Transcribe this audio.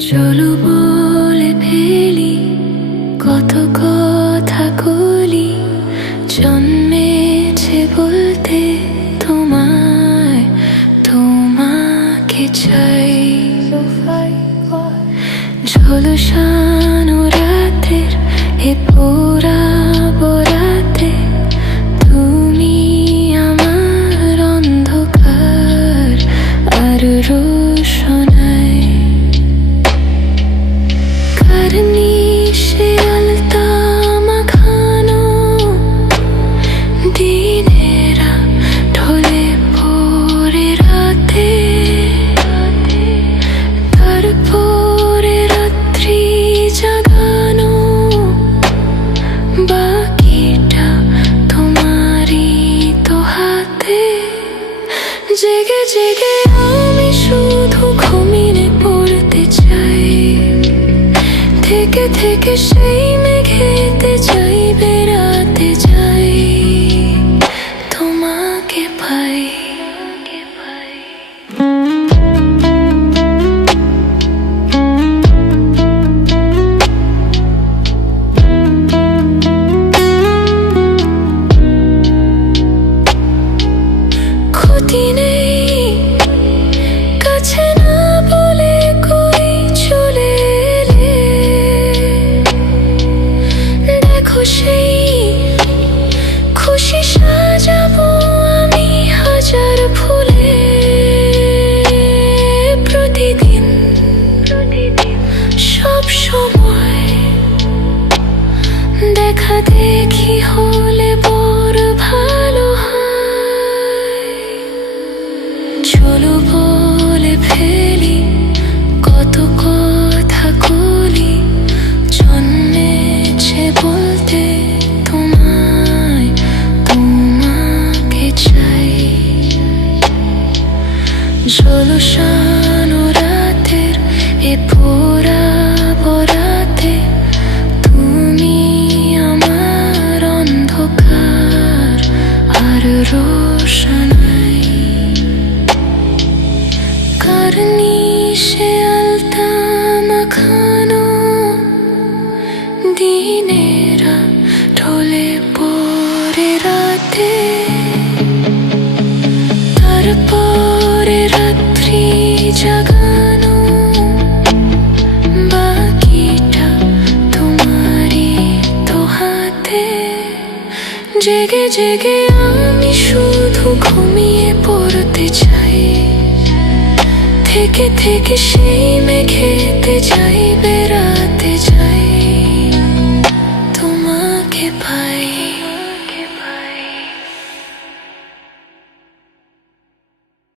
চলো বলে ফেলি কত কথা কলি জন্মেছে বলতে তোমায় তোমাকে চাই। ঝলসানো রাতের এ পোড়া জেগে জেগে আমি শুধু ঘুমিয়ে পড়তে চাই। থেকে থেকে সেই মেঘেতে চাই বেড়াতে যাই দেখা হলে বড় ভালো চলো বলে ফেলি কত জন্মেছে বলতে তোমায় চাই। রাতের এ বাকিটা তোমারই তো হাতে জেগে জেগে আমি শুধু ঘুমিয়ে পড়তে চাই থেকে থেকে সেই মেঘেতে চাই বেড়াতে চাই তোমাকে পাই